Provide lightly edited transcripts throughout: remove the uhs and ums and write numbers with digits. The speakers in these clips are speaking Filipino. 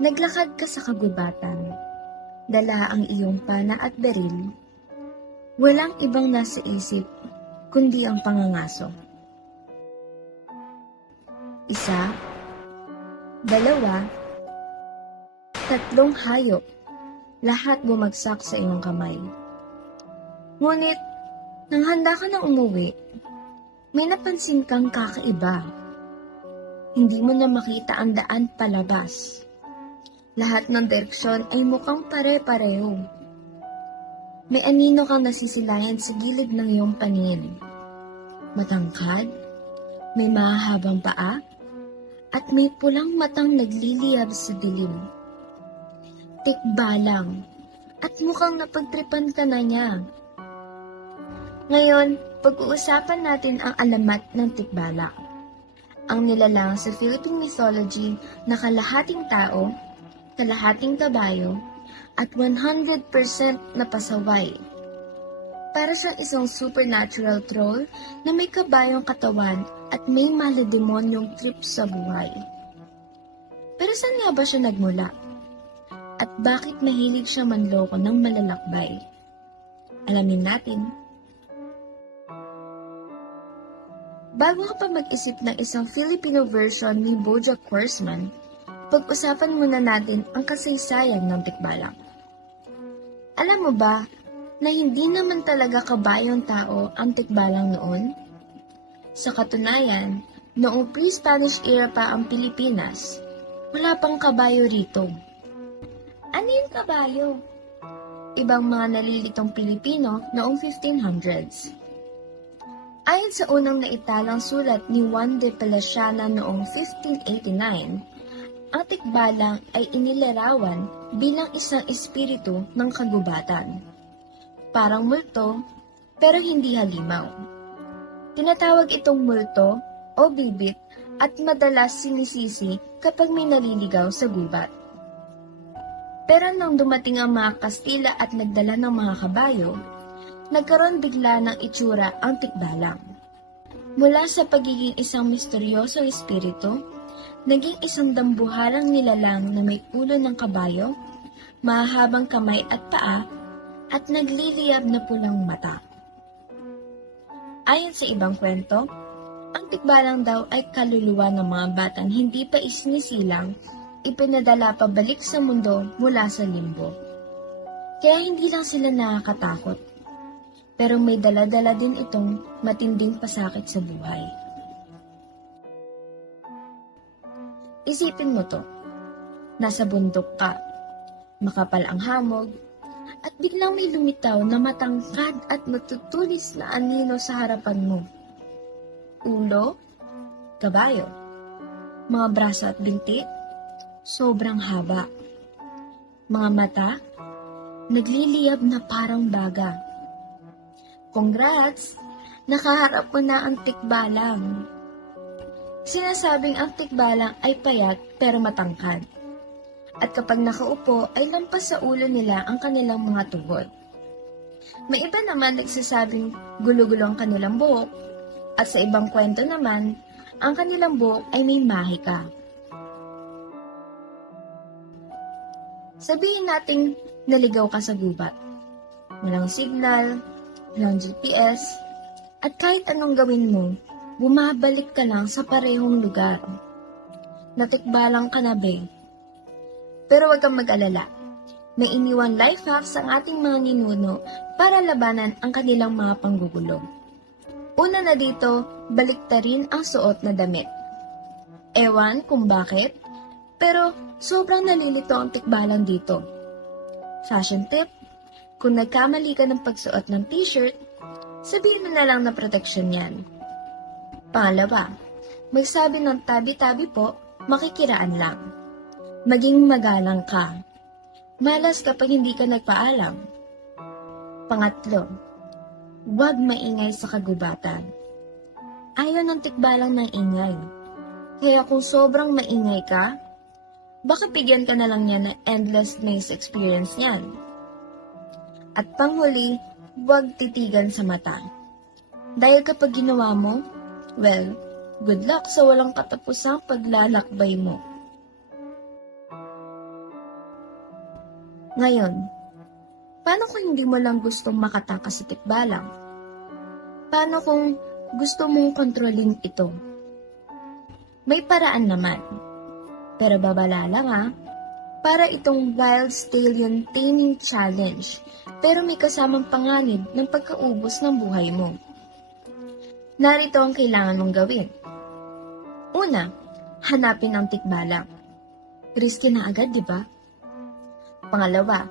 Naglakad ka sa kagubatan, dala ang iyong pana at beril. Walang ibang nasa isip, kundi ang pangangaso. Isa, dalawa, tatlong hayop, lahat bumagsak sa iyong kamay. Ngunit, nang handa ka na umuwi, may napansin kang kakaiba. Hindi mo na makita ang daan palabas. Lahat ng direksyon ay mukhang pare-pareho. May anino kang nasisilayan sa gilid ng iyong paningin. Matangkad, may mahahabang paa, at may pulang matang nagliliyab sa dilim. Tikbalang, at mukhang napagtripan ka na niya. Ngayon, pag-uusapan natin ang alamat ng tikbalang. Ang nilalang sa Philippine mythology na kalahating tao, kalahating kabayo, at 100% na pasaway. Para sa isang supernatural troll na may kabayong katawan at may malademonyong trip sa buhay. Pero saan nga ba siya nagmula? At bakit mahilig siya manloko ng malalakbay? Alamin natin. Bago ka pa mag-isip ng isang Filipino version ni BoJack Horseman, pag-usapan muna natin ang kasaysayan ng tikbalang. Alam mo ba na hindi naman talaga kabayong tao ang tikbalang noon? Sa katunayan, noong pre-Spanish era pa ang Pilipinas, wala pang kabayo rito. Ano yung kabayo? Ibang mga nalilitong Pilipino noong 1500s. Ayon sa unang naitalang sulat ni Juan de Pelasiana noong 1589, ang tikbalang ay inilarawan bilang isang espiritu ng kagubatan. Parang multo, pero hindi halimaw. Tinatawag itong multo o bibit at madalas sinisisi kapag may naliligaw sa gubat. Pero nang dumating ang mga Kastila at nagdala ng mga kabayo, nagkaroon bigla ng itsura ang tikbalang. Mula sa pagiging isang misteryosong espiritu, naging isang dambuhalang nilalang na may ulo ng kabayo, mahahabang kamay at paa, at nagliliyab na pulang mata. Ayon sa ibang kwento, ang tikbalang daw ay kaluluwa ng mga batang hindi pa isinisilang, ipinadala pabalik sa mundo mula sa limbo. Kaya hindi lang sila nakakatakot, pero may dala-dala din itong matinding pasakit sa buhay. Isipin mo to, nasa bundok ka, makapal ang hamog, at biglang may lumitaw na matangkad at matutulis na anino sa harapan mo. Ulo, kabayo, mga braso at binti, sobrang haba. Mga mata, nagliliyab na parang baga. Congrats! Nakaharap mo na ang tikbalang. Sinasabing ang tikbalang ay payat pero matangkad. At kapag nakaupo ay lampas sa ulo nila ang kanilang mga tuhod. May iba naman nagsasabing gulo-gulo ang kanilang buhok, at sa ibang kwento naman, ang kanilang buhok ay may mahika. Sabihin nating naligaw ka sa gubat. Walang signal, walang GPS, at kahit anong gawin mo, bumabalik ka lang sa parehong lugar. Natikbalang ka na ba? Pero huwag kang mag-alala. May iniwang life hacks ang ating mga ninuno para labanan ang kanilang mga panggugulo. Una na dito, baliktarin ang suot na damit. Ewan kung bakit, pero sobrang nalilito ang tikbalang dito. Fashion tip, kung nagkamali ka ng pagsuot ng t-shirt, sabihin mo na lang na protection yan. Pangalawa, magsabi ng tabi-tabi po, makikiraan lang. Maging magalang ka. Malas kapag hindi ka nagpaalam. Pangatlo, huwag maingay sa kagubatan. Ayaw ng tikbalang ng ingay. Kaya kung sobrang maingay ka, baka bigyan ka na lang niya ng endless maze experience niyan. At panghuli, huwag titigan sa mata. Dahil kapag ginawa mo, well, good luck sa walang katapusang paglalakbay mo. Ngayon, paano kung hindi mo lang gustong makatakas sa tikbalang? Paano kung gusto mong kontrolin ito? May paraan naman. Pero babala lang para itong Wild Stallion Taming Challenge, pero may kasamang panganib ng pagkaubos ng buhay mo. Narito ang kailangan mong gawin. Una, hanapin ang tikbalang. Risky na agad, di ba? Pangalawa,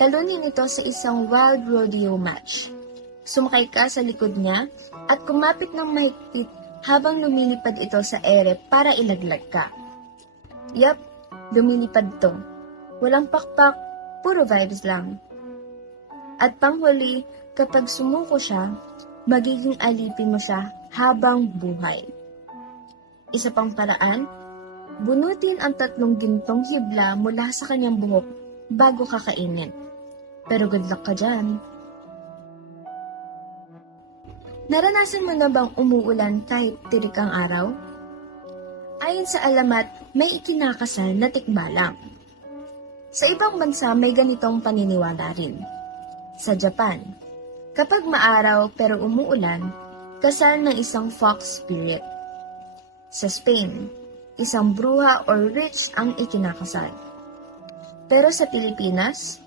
talunin ito sa isang wild rodeo match. Sumakay ka sa likod niya at kumapit ng mahigpit habang lumilipad ito sa ere para ilaglag ka. Yup, lumilipad to. Walang pakpak, puro vibes lang. At panghuli, kapag sumuko siya, magiging alipin mo siya habang buhay. Isa pang paraan, bunutin ang 3 gintong hibla mula sa kanyang buhok bago kakainin. Pero good luck ka dyan. Naranasan mo na bang umuulan kahit tirik ang araw? Ayon sa alamat, may ikinakasal na tikbalang. Sa ibang bansa may ganitong paniniwala rin. Sa Japan, kapag maaraw pero umuulan, kasal ng isang fox spirit. Sa Spain, isang bruha or witch ang ikinakasal. Pero sa Pilipinas,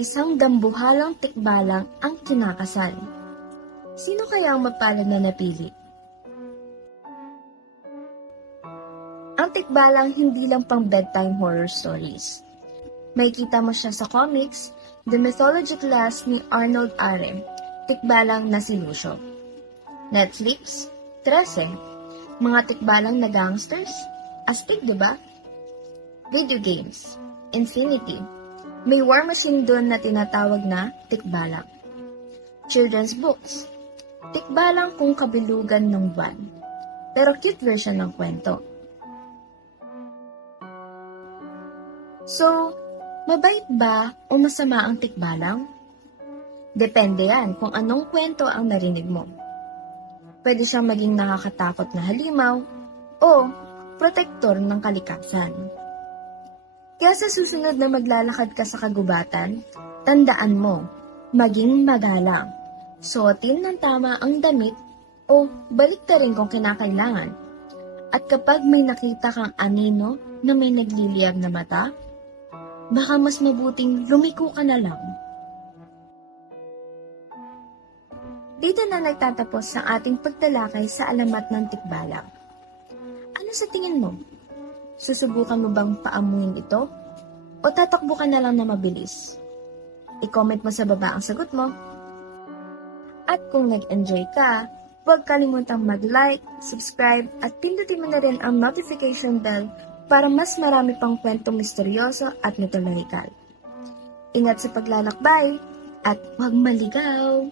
isang dambuhalang tikbalang ang kinakasal. Sino kaya ang mapalad na napili? Ang tikbalang hindi lang pang bedtime horror stories. May kita mo siya sa comics, The Mythology Class ni Arnold Arem, tikbalang na si Lucio. Netflix, 13, mga tikbalang na gangsters, astig diba? Video games, Infinity, may war machine doon na tinatawag na tikbalang. Children's books, tikbalang kung kabilugan ng buwan, pero cute version ng kwento. So, mabait ba o masama ang tikbalang? Depende yan kung anong kwento ang narinig mo. Pwede siyang maging nakakatakot na halimaw o protektor ng kalikasan. Kaya sa susunod na maglalakad ka sa kagubatan, tandaan mo, maging magalang. Suotin ng tama ang damit o balik ta rin kung kinakailangan. At kapag may nakita kang anino na may nagliliyab na mata, baka mas mabuting lumiko ka na lang. Dito na nagtatapos ang ating pagtalakay sa alamat ng tikbalang. Ano sa tingin mo? Susubukan mo bang paamuin ito? O tatakbo ka na lang na mabilis? I-comment mo sa baba ang sagot mo. At kung nag-enjoy ka, huwag kalimutang mag-like, subscribe, at pindutin mo na rin ang notification bell para mas marami pang kwentong misteryoso at mitolohikal. Ingat sa paglalakbay at huwag maligaw!